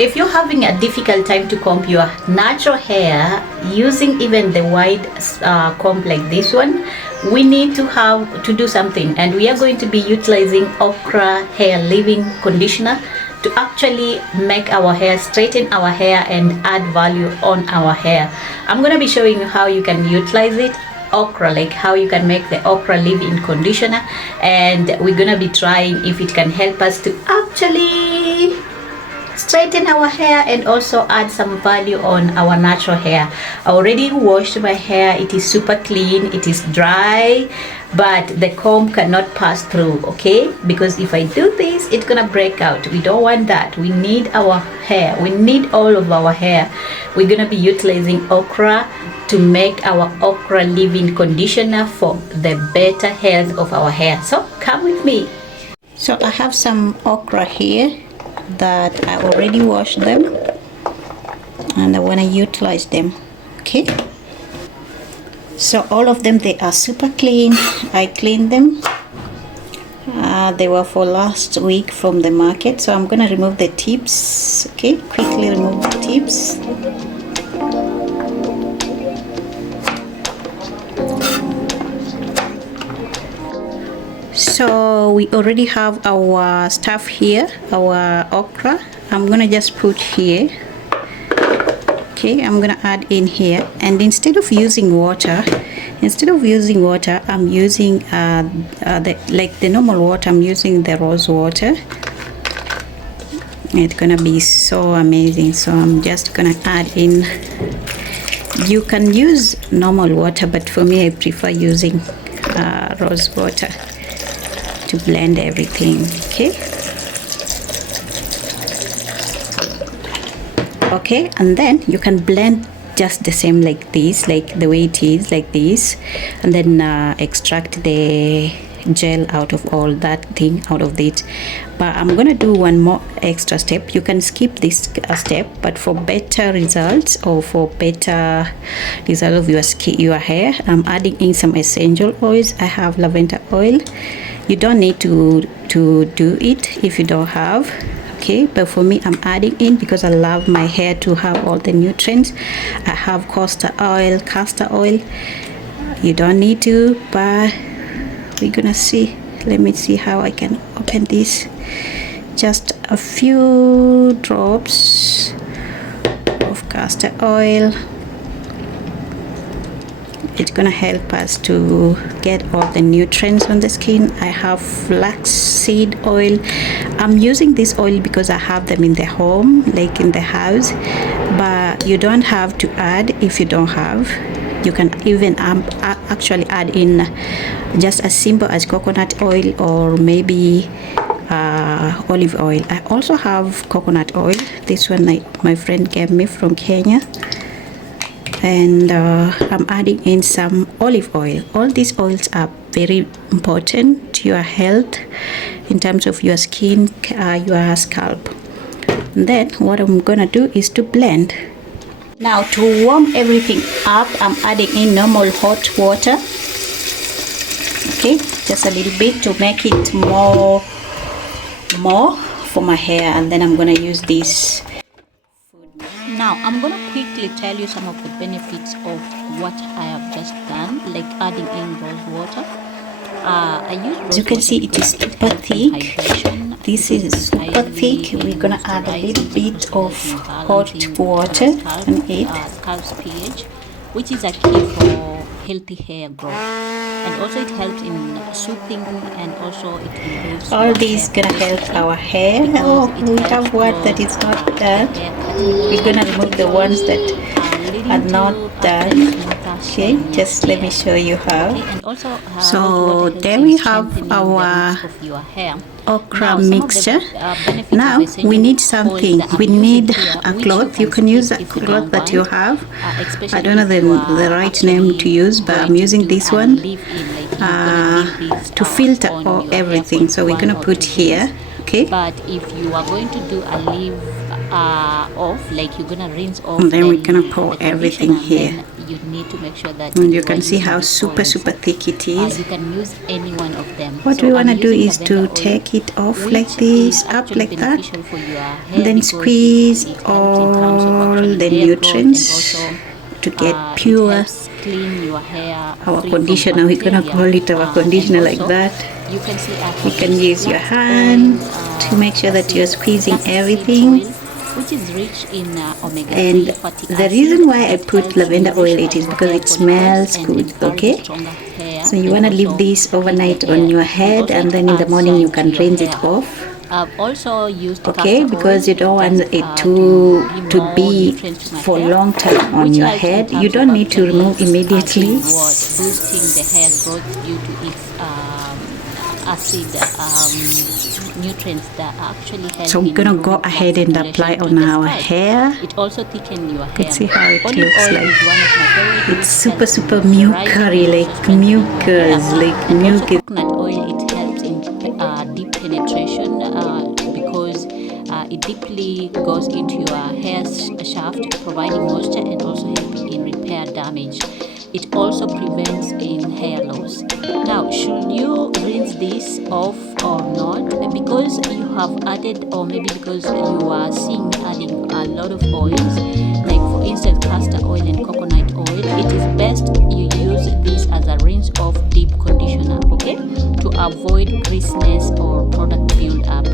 If you're having a difficult time to comb your natural hair using even the wide comb like this one, we need to do something, and we are going to be utilizing Okra hair leave-in conditioner to actually make our hair, straighten our hair and add value on our hair. I'm going to be showing you how you can utilize it, Okra, like how you can make the Okra leave-in conditioner, and we're going to be trying if it can help us to actually straighten our hair and also add some value on our natural hair. I already washed my hair. It is super clean, it is dry, but the comb cannot pass through, okay? Because if I do this, it's gonna break out. We don't want that. We need our hair, we need all of our hair. We're gonna be utilizing Okra to make our Okra leave-in conditioner for the better health of our hair. So come with me. So I have some Okra here that I already washed them, and I want to utilize them. Okay, so all of them, they are super clean. I cleaned them. They were for last week from the market, so I'm gonna remove the tips. Okay, quickly remove the tips. So we already have our stuff here, our Okra. I'm gonna just put here. Okay, I'm gonna add in here, and instead of using water, I'm using the normal water. I'm using the rose water. It's gonna be so amazing. So I'm just gonna add in. You can use normal water, but for me I prefer using rose water to blend everything. Okay, and then you can blend just the same like this, like the way it is, like this, and then extract the gel out of all that thing out of it. But I'm gonna do one more extra step. You can skip this step, but for better results, or for better result of your hair, I'm adding in some essential oils. I have lavender oil. You don't need to do it if you don't have. Okay, but for me, I'm adding in because I love my hair to have all the nutrients. I have castor oil. You don't need to, but we're gonna see. Let me see how I can open this. Just a few drops of castor oil. It's gonna help us to get all the nutrients on the skin. I have flaxseed oil. I'm using this oil because I have them in the home, like in the house, but you don't have to add if you don't have. You can even actually add in just as simple as coconut oil, or maybe olive oil. I also have coconut oil. This one my friend gave me from Kenya, and I'm adding in some olive oil. All these oils are very important to your health in terms of your skin, your scalp. And then what I'm gonna do is to blend. Now to warm everything up, I'm adding in normal hot water. Okay, just a little bit to make it more for my hair, and then I'm gonna use this. Now I'm gonna quickly tell you some of the benefits of what I have just done, like adding in rose water. I use rose. As you can see, it is super thick. This is super thick. We're gonna add a little bit of hot water on it. Scalp's pH, which is a key for healthy hair growth, and also it helps in soothing, and also it improves. All these gonna help our hair. Oh, we have one that is not done. We're gonna remove the ones that are not done. Okay, just let me show you how. So there we have our okra mixture. Now we need something. We need a cloth. You can use a cloth that you have. I don't know the right name to use, but I'm using this one to filter everything. So we're gonna put here. Okay, but if you are going to do a leave off, like you're gonna rinse off, and then we're gonna pour everything here. you need to make sure that and you can see how super thick it is. You can use any one of them. What we want to do is to take it off like this, up like that, and then squeeze all the nutrients to get pure clean your hair. Our conditioner, we're gonna call it our conditioner like that. You can use your hand to make sure that you're squeezing everything. Which is rich in omega-3 and fatty the reason why I put lavender oil it is because it smells good. Okay, so you want to leave this overnight on your head, and then in the morning you can rinse it off. I've also used okay, because you don't want it to be for long time on your head. You don't need to remove immediately. Boosting the hair growth due to its acid nutrients that actually help. So I'm gonna go ahead and apply on our hair. It also thickens your hair. You can see how it looks like. It's super milky, like mucus, like milk. Coconut oil, it helps in deep penetration because it deeply goes into your hair shaft, providing moisture and also helping in repair damage. It also prevents in hair loss. Now, should you rinse this off or not? Because you have added, or maybe because you are seeing me adding a lot of oils, like for instance castor oil and coconut oil, it is best you use this as a rinse off deep conditioner, okay, to avoid greasiness or product build up.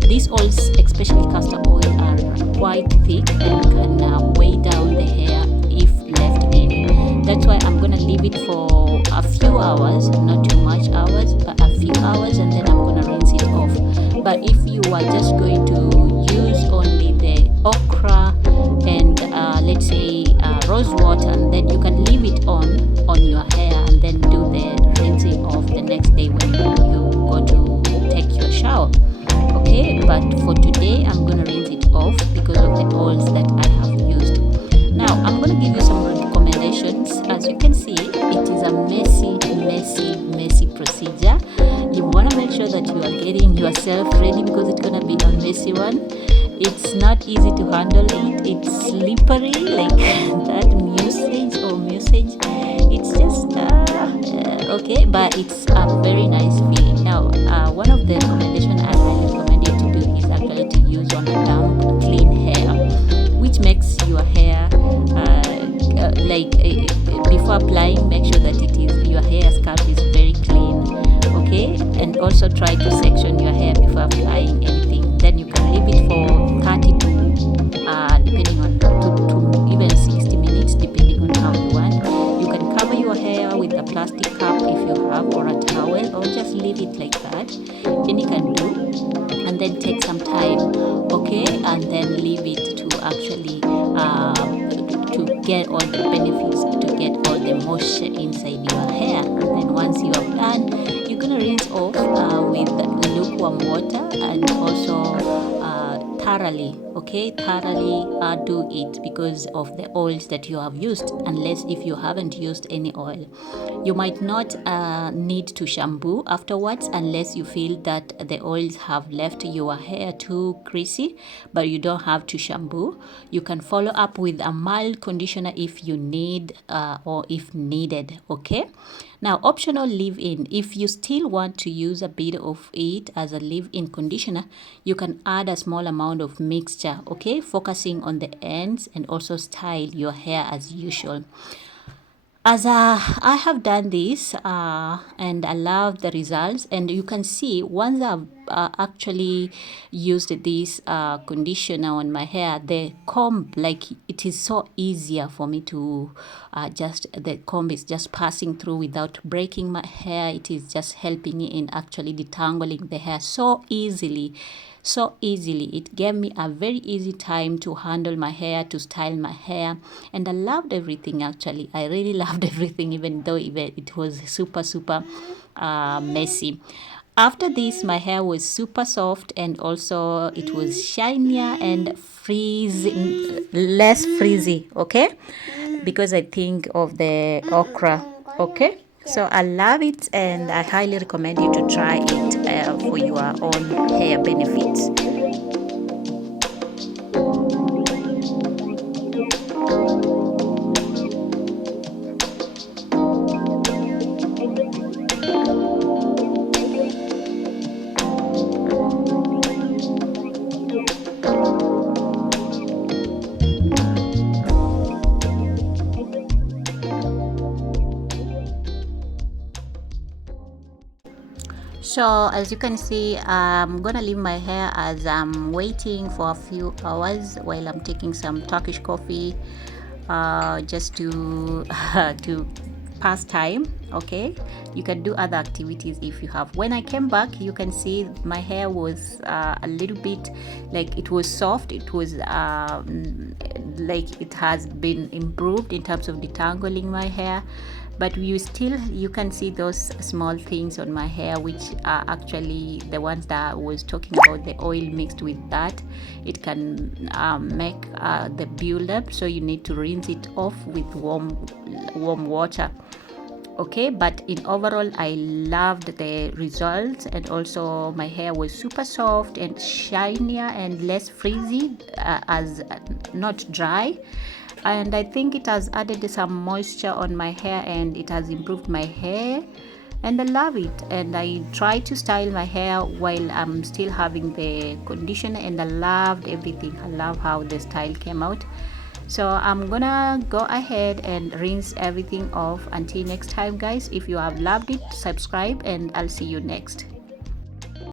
These oils, especially castor oil, are quite thick and can weigh down the hair if left in. That's why I'm gonna leave it for a few hours, not too much hours, but a few hours, and then I'm gonna rinse it off. But if you are just going to use only the okra and let's say rose water, and then you can leave it on your hair and then do the rinsing off the next day when you go to take your shower. Okay, but for today I'm gonna rinse it off because of the oils that I have used. Now I'm gonna give you some recommendations. As you can see, it is a messy procedure. You want to make sure that you are getting yourself ready because it's gonna be a messy one. It's not easy to handle it. It's slippery, like that musage. It's just okay, but it's a very nice feeling. Now, one of the recommendations I highly recommend you to do is actually to use on a damp, clean hair, which makes your hair before applying, make sure that your hair scalp is very clean, okay, and also try to section your hair before applying anything. Then you can leave it for 30 to depending on to even 60 minutes depending on how you want. You can cover your hair with a plastic cup if you have, or a towel, or just leave it like that. Any can do, and then take some time, okay, and then leave it to actually to get all the benefits, to get all the moisture inside your hair. And then once you have done, you're gonna rinse off with lukewarm water, and also thoroughly do it because of the oils that you have used. Unless if you haven't used any oil, you might not need to shampoo afterwards unless you feel that the oils have left your hair too greasy, but you don't have to shampoo. You can follow up with a mild conditioner if you need or if needed, okay. Now, optional leave-in. If you still want to use a bit of it as a leave-in conditioner, you can add a small amount of mixture, okay, focusing on the ends, and also style your hair as usual. As I have done this and I love the results, and you can see once I've actually used this conditioner on my hair, the comb, like, it is so easier for me to the comb is just passing through without breaking my hair. It is just helping in actually detangling the hair so easily. It gave me a very easy time to handle my hair, to style my hair, and I loved everything. Actually, I really loved everything, even though it was super messy. After this, my hair was super soft, and also it was shinier and less frizzy, okay, because I think of the okra, okay. So I love it, and I highly recommend you to try it for your own hair benefits. So as you can see, I'm gonna leave my hair as I'm waiting for a few hours while I'm taking some Turkish coffee, just to to pass time. Okay, you can do other activities if you have. When I came back, you can see my hair was a little bit like it was soft. It was like it has been improved in terms of detangling my hair, but you can see those small things on my hair, which are actually the ones that I was talking about, the oil mixed with that. It can make the buildup, so you need to rinse it off with warm water. Okay, but in overall I loved the results, and also my hair was super soft and shinier and less frizzy, as not dry. And I think it has added some moisture on my hair, and it has improved my hair, and I love it. And I try to style my hair while I'm still having the conditioner, and I loved everything. I love how the style came out. So I'm gonna go ahead and rinse everything off. Until next time, guys, if you have loved it, subscribe, and I'll see you next.